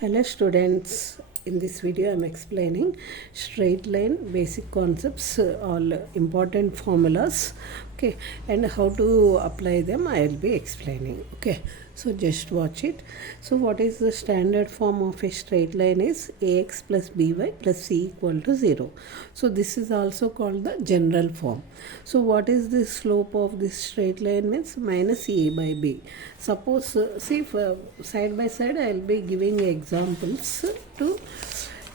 Hello students, in this video I am explaining straight line basic concepts, all important formulas, okay, and how to apply them I will be explaining. Okay, so just watch it. So what is the standard form of a straight line is ax plus by plus c equal to 0. So this is also called the general form. So what is the slope of this straight line means minus a by b. Suppose see side by side I will be giving examples to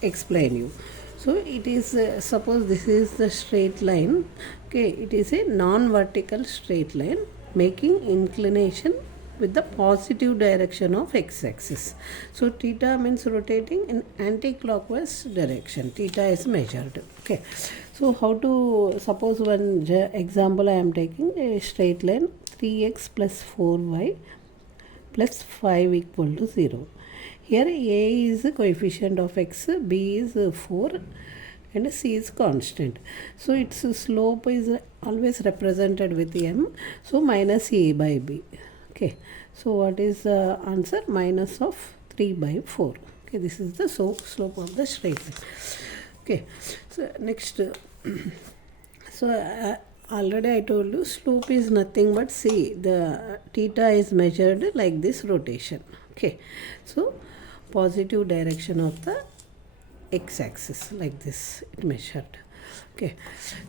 explain you. So it is suppose this is the straight line, okay, it is a non-vertical straight line making inclination with the positive direction of x-axis. So theta means rotating in anti-clockwise direction. Theta is measured. Okay. So how to suppose one example I am taking a straight line 3x plus 4y plus 5 equal to 0. Here a is the coefficient of x, b is 4 and c is constant. So its slope is always represented with m. So minus a by b. Okay. So what is the answer? Minus of 3 by 4. Okay. This is the slope of the straight line. Okay. So next. So already I told you slope is nothing but see the theta is measured like this rotation. Okay. So positive direction of the x-axis like this it measured. Okay,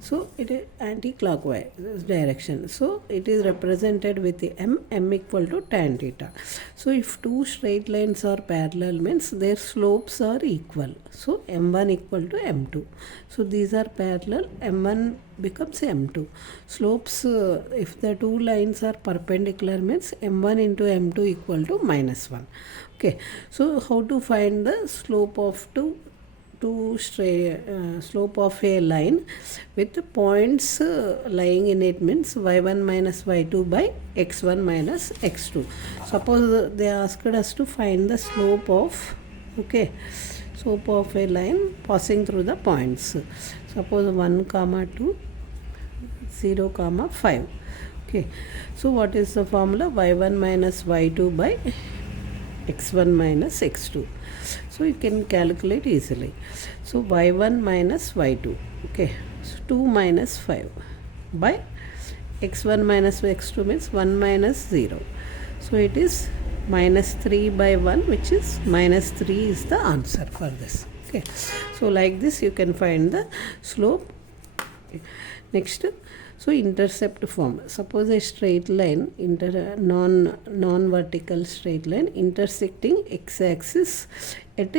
so it is anti-clockwise direction, so it is represented with the m equal to tan theta. So if two straight lines are parallel means their slopes are equal, so m1 equal to m2. So these are parallel, m1 becomes m2. Slopes if the two lines are perpendicular means m1 into m2 equal to minus 1. Okay, so how to find the slope of slope of a line with points lying in it means y1 minus y2 by x1 minus x2. Suppose they asked us to find the slope of a line passing through the points. Suppose 1 comma 2 0 comma 5. Okay, so what is the formula? Y1 minus y2 by x1 minus x2. So you can calculate easily. So y1 minus y2, okay, so 2 minus 5 by x1 minus x2 means 1 minus 0. So it is minus 3 by 1, which is minus 3 is the answer for this. Okay, so like this you can find the slope. Okay. Next, so intercept form. Suppose a straight line, non-vertical straight line intersecting x-axis at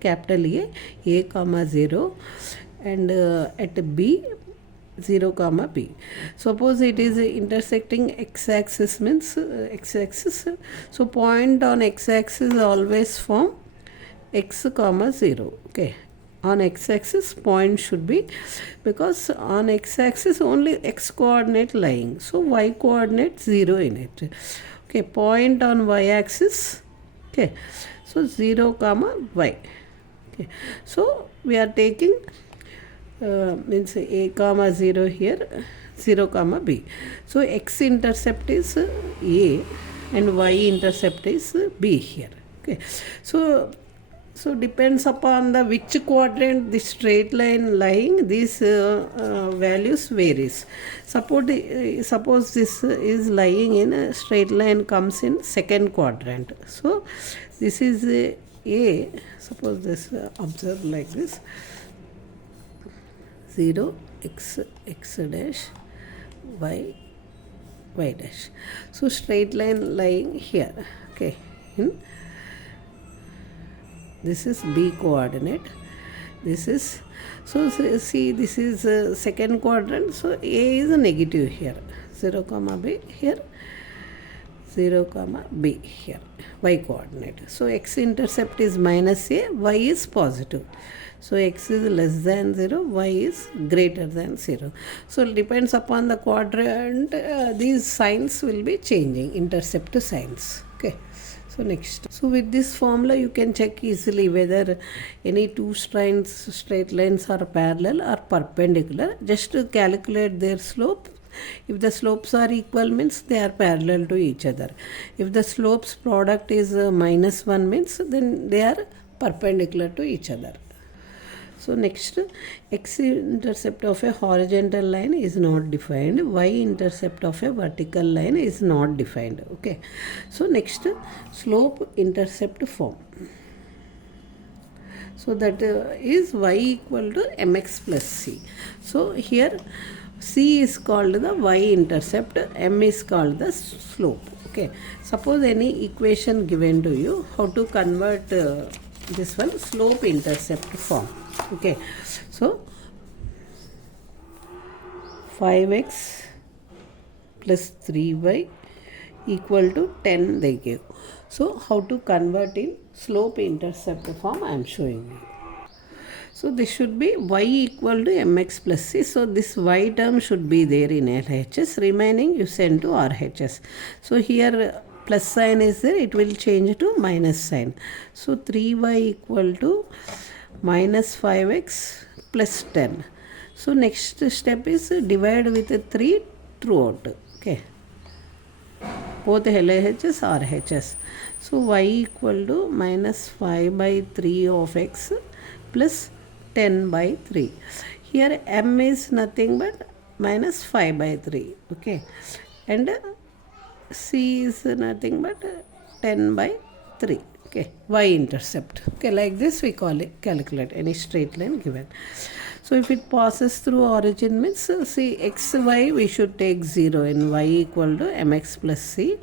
capital A comma 0 and at B 0 comma B. Suppose it is intersecting x-axis means x-axis. So point on x-axis always form x comma 0. Okay. On x-axis point should be, because on x-axis only x coordinate lying, so y coordinate 0 in it. Okay, point on y-axis, okay, so 0 comma y. Okay, so we are taking means a comma 0 here, 0 comma b. So x intercept is a and y intercept is b here. Okay, so depends upon the which quadrant this straight line lying, these values varies. Suppose this is lying in a straight line comes in second quadrant. So this is a suppose this observe like this 0 x dash y dash. So straight line lying here. Okay, in this is b coordinate, this is, so see this is second quadrant, so a is a negative here, 0 comma b here, 0 comma b here, y coordinate. So x intercept is minus a, y is positive. So x is less than 0, y is greater than 0. So it depends upon the quadrant, these signs will be changing, intercept signs. Okay. So next, so with this formula you can check easily whether any two straight lines are parallel or perpendicular. Just to calculate their slope, If the slopes are equal means they are parallel to each other. If the slopes product is -1 means then they are perpendicular to each other. So next, x-intercept of a horizontal line is not defined. Y-intercept of a vertical line is not defined. Okay. So next, slope-intercept form. So that is y equal to mx plus c. So here c is called the y-intercept, m is called the slope. Okay. Suppose any equation given to you, how to convert this one slope-intercept form. Okay, so 5x plus 3y equal to 10 they give. So how to convert in slope-intercept form I am showing you. So this should be y equal to mx plus c. So this y term should be there in LHS. Remaining you send to RHS. So here plus sign is there. It will change to minus sign. So 3y equal to minus 5x plus 10. So next step is divide with 3 throughout. Okay. Both LHS, RHS. So y equal to minus 5 by 3 of x plus 10 by 3. Here m is nothing but minus 5 by 3. Okay. And c is nothing but 10 by 3. Okay, y-intercept. Okay, like this we calculate any straight line given. So if it passes through origin means see x, y we should take 0 in y equal to mx plus c.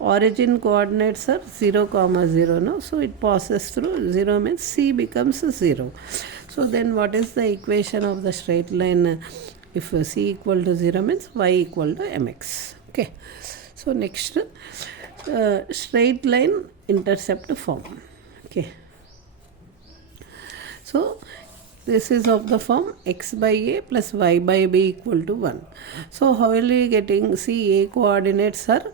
Origin coordinates are 0, 0, no? So it passes through 0 means c becomes 0. So then what is the equation of the straight line if c equal to 0 means y equal to mx. Okay, so next straight line intercept form. Okay, so this is of the form x by a plus y by b equal to 1. So how are we getting? See, a coordinates are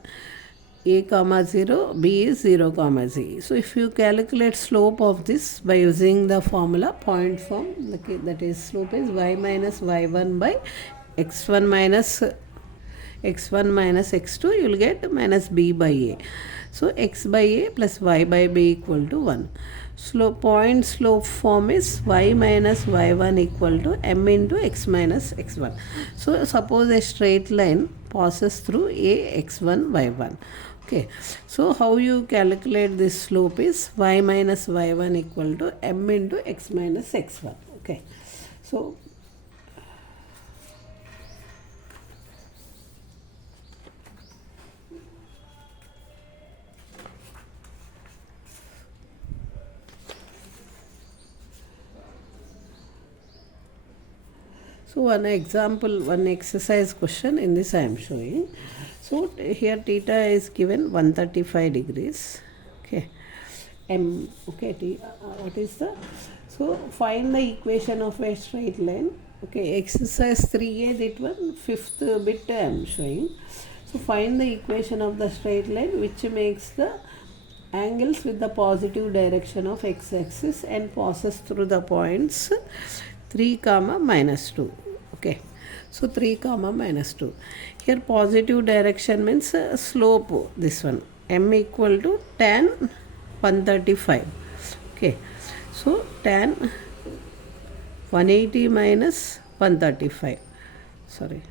a comma 0, b is 0 comma z. So if you calculate slope of this by using the formula point form, okay, that is slope is y minus y1 by x1 minus x2, you will get minus b by a. So x by a plus y by b equal to 1. Point slope form is y minus y1 equal to m into x minus x1. So suppose a straight line passes through a x1 y1. Okay, so how you calculate this slope is y minus y1 equal to m into x minus x1. Okay, so one example, one exercise question in this I am showing. So here theta is given 135 degrees. Okay, m. Okay, what is the? So find the equation of a straight line. Okay, exercise 3a, that one, fifth bit I am showing. So find the equation of the straight line which makes the angles with the positive direction of x-axis and passes through the points 3 comma minus 2. Okay, so 3 comma minus 2. Here positive direction means slope, this one, m equal to tan 135. Okay, so tan 180 minus 135. Sorry.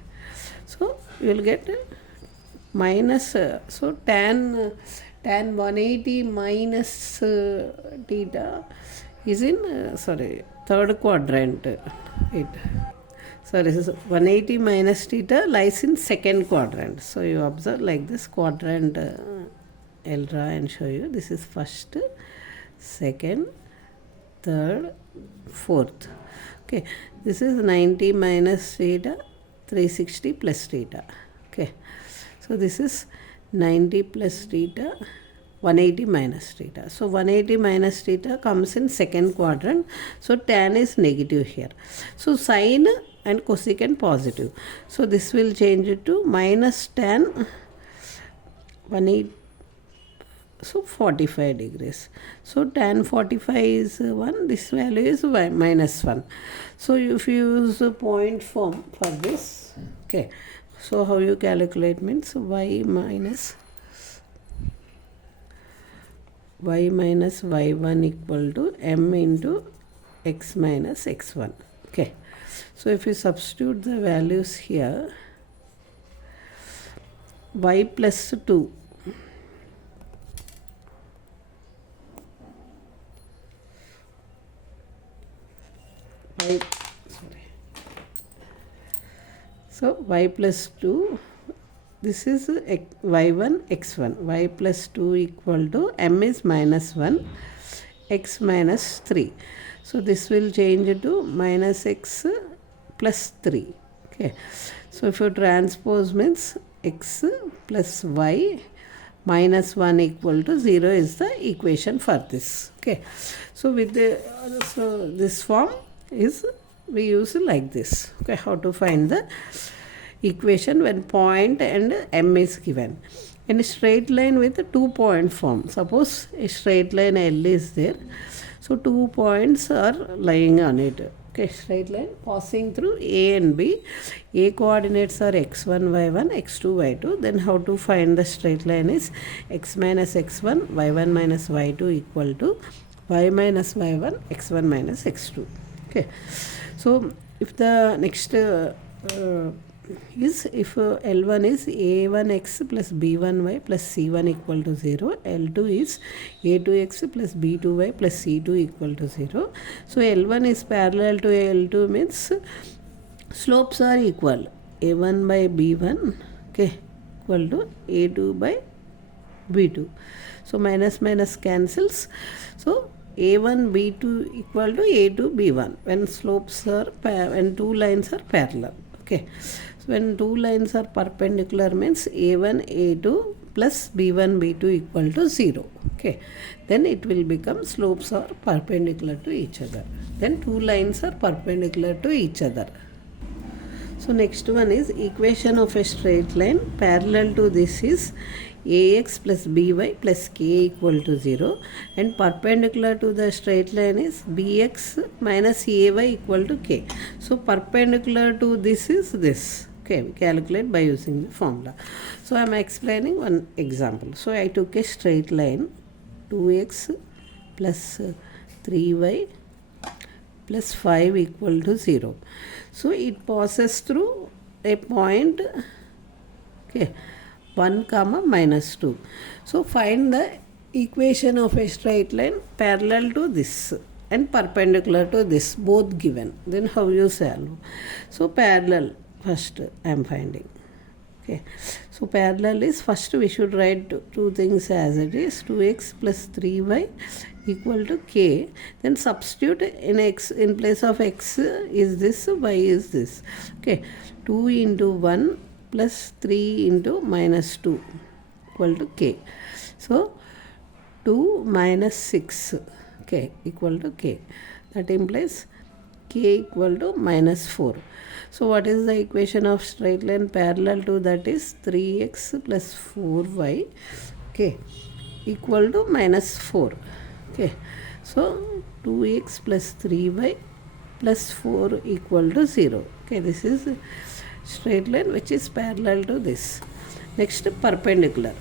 So you will get minus, so tan 180 minus theta is in third quadrant. Sorry, 180 minus theta lies in second quadrant. So you observe like this quadrant. I'll draw and show you. This is first, second, third, fourth. Okay, this is 90 minus theta, 360 plus theta. Okay, so this is 90 plus theta, 180 minus theta. So 180 minus theta comes in second quadrant. So tan is negative here. So sine and cosecant positive. So this will change it to minus tan 180. So 45 degrees. So tan 45 is 1. This value is minus 1. So if you use a point form for this, okay. So how you calculate means y minus y1 equal to m into x minus x1. Okay, so if you substitute the values here, y plus 2 y, sorry, so y plus 2, this is y1 x1, y plus 2 equal to m is minus 1, x minus 3. So this will change to minus x plus 3. Okay, so if you transpose means x plus y minus 1 equal to 0 is the equation for this. Okay, so with the this form is we use like this. Okay, how to find the equation when point and m is given. In a straight line with a 2-point form, suppose a straight line L is there, so 2 points are lying on it. Okay, straight line passing through A and B. A coordinates are x1, y1, x2, y2. Then how to find the straight line is x minus x1, y1 minus y2 equal to y minus y1, x1 minus x2. Okay, so if the next is if L1 is A1x plus B1y plus C1 equal to 0, L2 is A2x plus B2y plus C2 equal to 0. So L1 is parallel to L2 means slopes are equal. A1 by B1, okay, equal to A2 by B2. So minus minus cancels. So A1 B2 equal to A2 B1 when slopes are when two lines are parallel. Okay, so when two lines are perpendicular means A1 A2 plus B1 B2 equal to 0. Okay, then it will become slopes are perpendicular to each other. Then two lines are perpendicular to each other. So next one is equation of a straight line parallel to this is ax plus by plus k equal to 0 and perpendicular to the straight line is bx minus ay equal to k. So perpendicular to this is this. Okay, we calculate by using the formula. So I am explaining one example. So I took a straight line 2x plus 3y plus 5 equal to 0. So it passes through a point, okay, 1 comma minus 2. So find the equation of a straight line parallel to this and perpendicular to this, both given. Then how you solve? So parallel first I am finding. Okay, so parallel is first we should write two things as it is 2x plus 3y equal to k. Then substitute in x in place of x is this, y is this. Okay, 2 into 1 plus 3 into minus 2 equal to k. So 2 minus 6 k equal to k. That implies k equal to minus 4. So what is the equation of straight line parallel to that is 3x plus 4y, okay, equal to minus 4. Okay, so 2x plus 3y plus 4 equal to 0. Okay, this is straight line which is parallel to this. Next, perpendicular.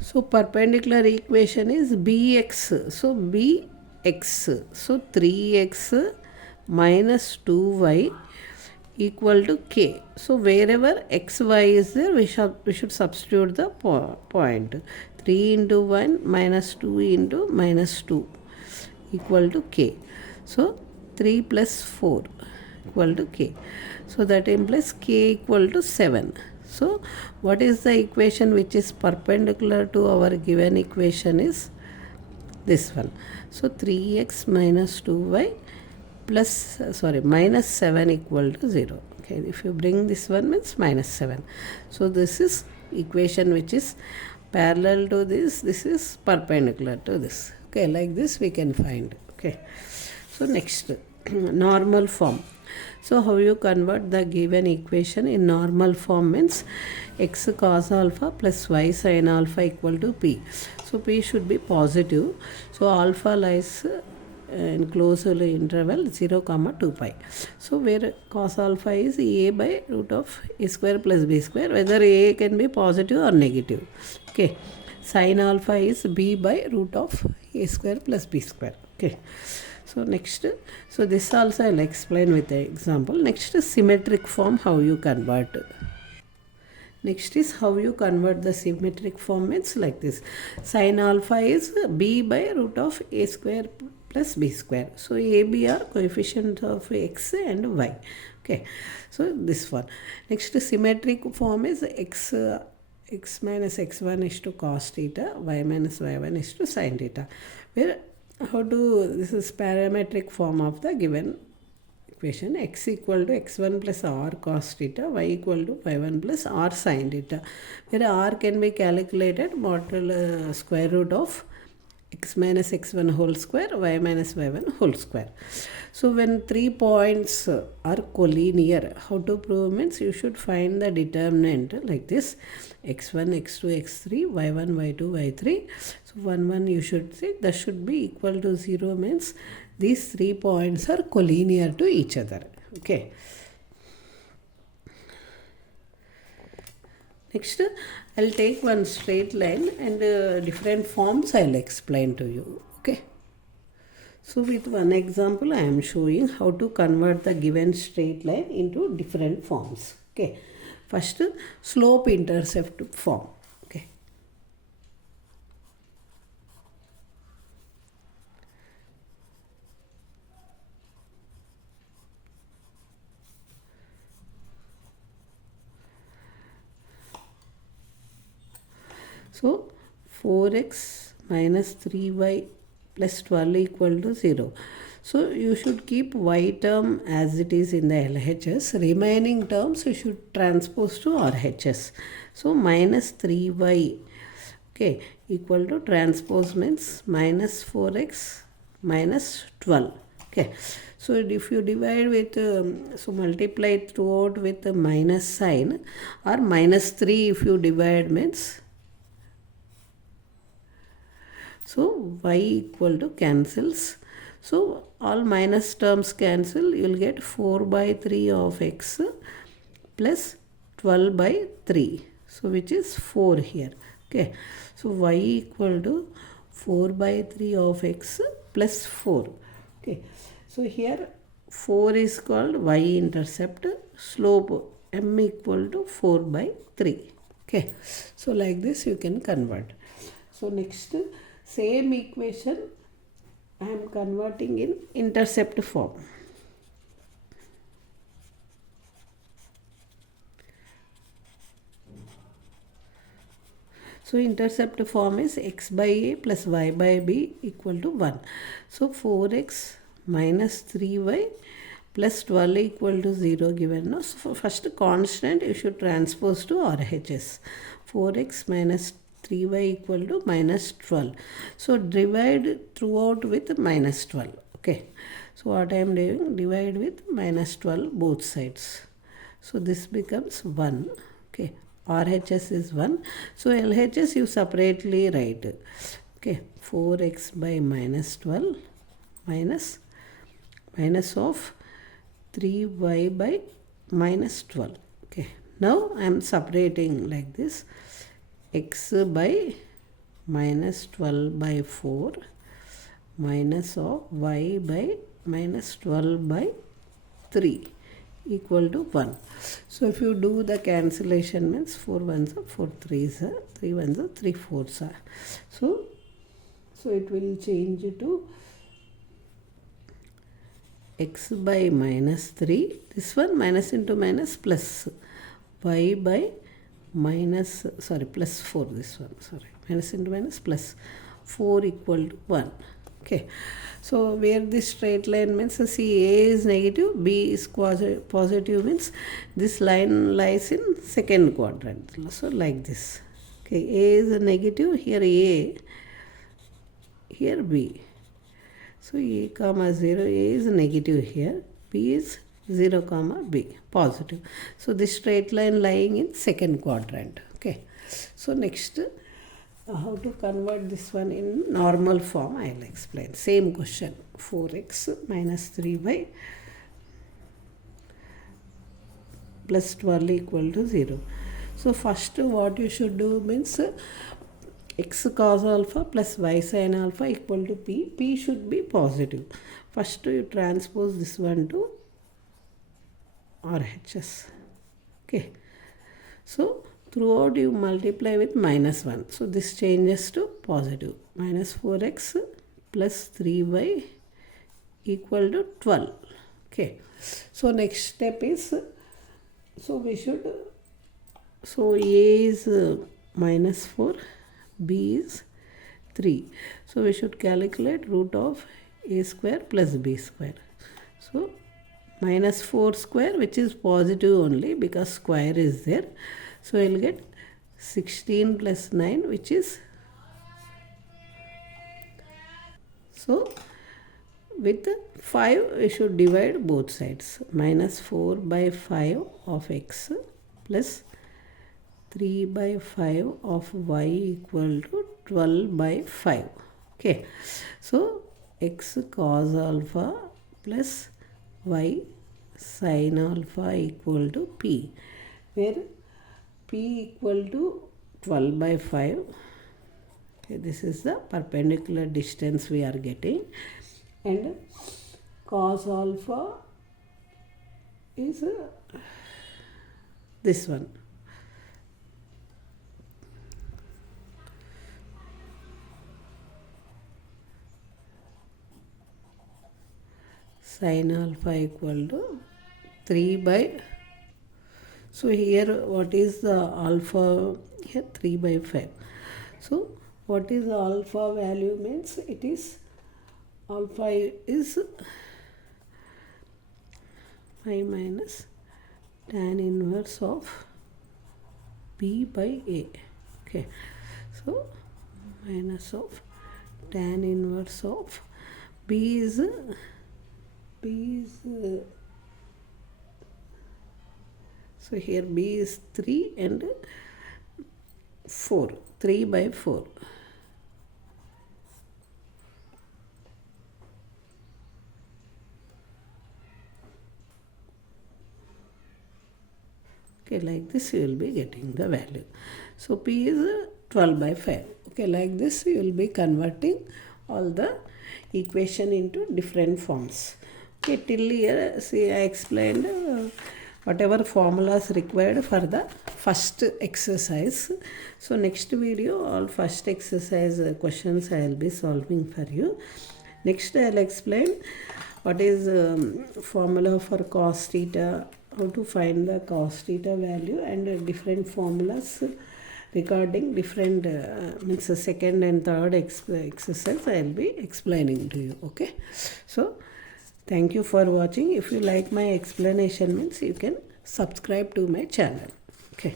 So perpendicular equation is bx. So bx. So 3x minus 2y equal to k. So wherever xy is there, we should substitute the point. 3 into 1 minus 2 into minus 2 equal to k. So 3 plus 4 equal to k. So that implies k equal to 7. So what is the equation which is perpendicular to our given equation is this one. So 3x minus 2y plus minus 7 equal to 0. Okay, if you bring this one means minus 7. So this is equation which is parallel to this, this is perpendicular to this. Okay, like this we can find. Okay, so next normal form. So how you convert the given equation in normal form means x cos alpha plus y sin alpha equal to p. So p should be positive. So alpha lies in closed interval 0 comma 2 pi. So where cos alpha is a by root of a square plus b square, whether a can be positive or negative. Okay. Sin alpha is b by root of a square plus b square. Okay. So next, so this also I'll explain with the example. Next is symmetric form, how you convert. Next is how you convert the symmetric form means like this. Sin alpha is b by root of a square plus b square. So a, b are coefficients of x and y. Okay. So this one. Next symmetric form is x minus x1 is to cos theta, y minus y1 is to sin theta. Where how to, this is parametric form of the given equation. X equal to x1 plus r cos theta, y equal to y1 plus r sin theta, where r can be calculated mortal square root of x minus x1 whole square, y minus y1 whole square. So when 3 points are collinear, how to prove means you should find the determinant like this: x1, x2, x3, y1, y2, y3. So 1, 1 you should say that should be equal to 0 means these 3 points are collinear to each other. Okay. Next, I'll take one straight line and different forms I'll explain to you. Okay. So with one example, I am showing how to convert the given straight line into different forms. Okay. First, slope intercept form. Okay. So 4x minus 3y plus 12 equal to 0. So you should keep y term as it is in the LHS. Remaining terms you should transpose to RHS. So minus 3y, okay, equal to transpose means minus 4x minus 12. Okay. So if you divide with, so multiply throughout with the minus sign, or minus 3 if you divide means, so y equal to cancels. So all minus terms cancel. You will get 4 by 3 of x plus 12 by 3. So which is 4 here. Okay. So y equal to 4 by 3 of x plus 4. Okay. So here 4 is called y-intercept. Slope m equal to 4 by 3. Okay. So like this you can convert. So next, same equation I am converting in intercept form. So intercept form is x by a plus y by b equal to 1. So 4x minus 3y plus 12 equal to 0 given. No? So for first constant you should transpose to RHS. 4x minus 3y equal to minus 12. So divide throughout with minus 12. Okay. So what I am doing, divide with minus 12 both sides. So this becomes 1. Okay. RHS is 1. So LHS you separately write. Okay. 4x by minus 12 minus of 3y by minus 12. Okay. Now I am separating like this. X by minus 12 by 4 minus of y by minus 12 by 3 equal to 1. So if you do the cancellation means 4 ones are 4 threes are 3 ones are 3 fours are. So it will change to x by minus 3. This one minus into minus plus y by minus, sorry, plus 4, this one, sorry, minus into minus plus 4 equal to 1. Okay. So where this straight line means, see, A is negative, B is positive means this line lies in second quadrant. So like this. Okay. A is negative, here A, here B. So A comma 0, A is negative here, B is 0 comma b, positive. So this straight line lying in second quadrant. Okay, so next how to convert this one in normal form I will explain. Same question, 4x minus 3y plus 12 equal to 0. So first what you should do means x cos alpha plus y sin alpha equal to p. P should be positive. First you transpose this one to RHS. Okay, so throughout you multiply with minus 1. So this changes to positive. Minus 4x plus 3y equal to 12. Okay, so next step is, so we should, so a is minus 4, b is 3. So we should calculate root of a square plus b square. So minus 4 square, which is positive only because square is there. So I will get 16 plus 9, which is, so with 5 we should divide both sides. Minus 4 by 5 of x plus 3 by 5 of y equal to 12 by 5. Okay, so x cos alpha plus y sin alpha equal to p, where p equal to 12 by 5. Okay, this is the perpendicular distance we are getting, and cos alpha is this one. Sin alpha equal to 3 by, so here what is the alpha here? 3 by 5. So what is the alpha value means, it is, alpha is 5 minus tan inverse of b by a. Okay, so minus of tan inverse of b is so here b is 3 and 4, 3 by 4. Okay, like this you will be getting the value. So p is 12 by 5. Okay, like this you will be converting all the equation into different forms. Okay, till here see I explained whatever formulas required for the first exercise. So next video all first exercise questions I will be solving for you. Next I will explain what is formula for cos theta, how to find the cos theta value, and different formulas regarding different means the second and third exercise I will be explaining to you. Okay, so thank you for watching. If you like my explanation means you can subscribe to my channel. Okay,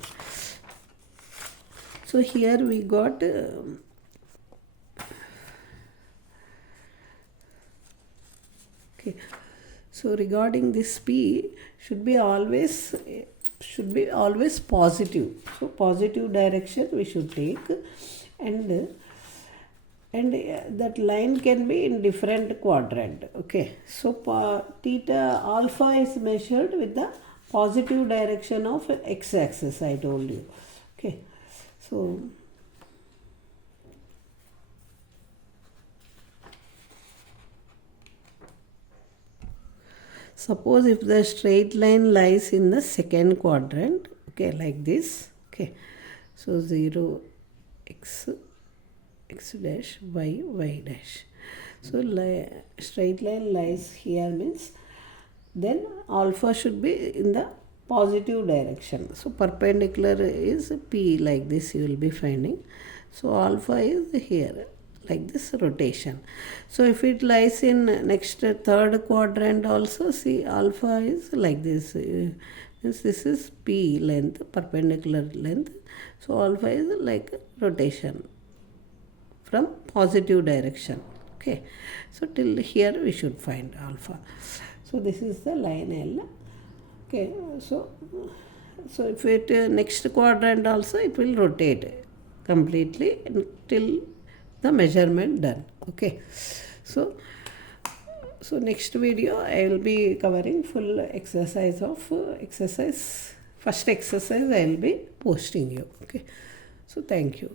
so here we got okay, so regarding this p should be always positive. So positive direction we should take, and that line can be in different quadrant. Okay, so theta alpha is measured with the positive direction of x-axis I told you. Okay, so suppose if the straight line lies in the second quadrant, okay, like this. Okay, so 0 x dash y dash. So straight line lies here means then alpha should be in the positive direction. So perpendicular is p, like this you will be finding. So alpha is here, like this rotation. So if it lies in next third quadrant also, see alpha is like this. This is p length, perpendicular length. So alpha is like rotation from positive direction. Okay, so till here we should find alpha. So this is the line L. Okay, so if it next quadrant also it will rotate completely till the measurement done. Okay, so next video I will be covering full exercise of exercise. First exercise I will be posting you. Okay, so thank you.